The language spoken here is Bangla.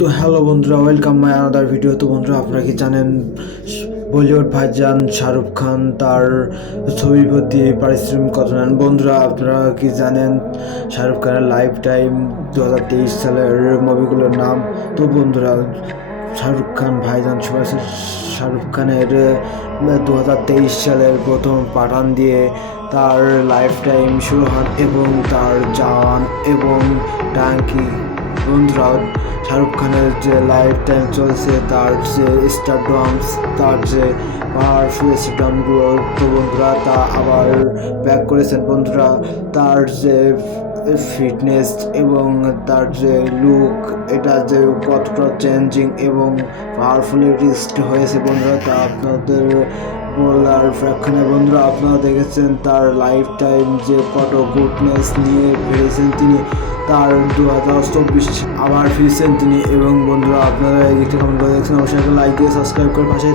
তো হ্যালো বন্ধুরা, ওয়েলকাম মাই আনাদার ভিডিও। তো বন্ধুরা, আপনারা কি জানেন বলিউড ভাইজান শাহরুখ খান তার ছবির প্রতি পারিশ্রমিক কত নেন? বন্ধুরা, আপনারা কি জানেন শাহরুখ খানের লাইফ টাইম 2023 সালের মুভিগুলোর নাম? তো বন্ধুরা, শাহরুখ খান ভাইজান সুপারস্টার শাহরুখ খানের 2023 সালের প্রথম পাঠান দিয়ে তার লাইফ টাইম শুরু হয় এবং তার জাওয়ান এবং টাঙ্কি। বন্ধুরা, শাহরুখ খানের যে লাইফ টাইম চলছে, তার যে স্টারডমস, তার যে পাওয়ারফুল স্টারডমগুলো, তো বন্ধুরা তা আবার ব্যাক করেছেন। বন্ধুরা, তার যে ফিটনেস এবং তার যে লুক, এটা যে কতটা চেঞ্জিং এবং পাওয়ারফুলি রিস্ট হয়েছে বন্ধুরা, তা আপনাদের বলার প্রেক্ষণে। বন্ধুরা, আপনারা দেখেছেন তার লাইফ টাইম যে কত গুডনেস নিয়ে ফিরেছেন তিনি, তার 2024 আবার ফিরছেন তিনি। এবং বন্ধুরা, আপনারা এই দিকটা কমেন্ট করে দেখছেন, অবশ্যই একটা লাইক দিয়ে সাবস্ক্রাইব করে পাশে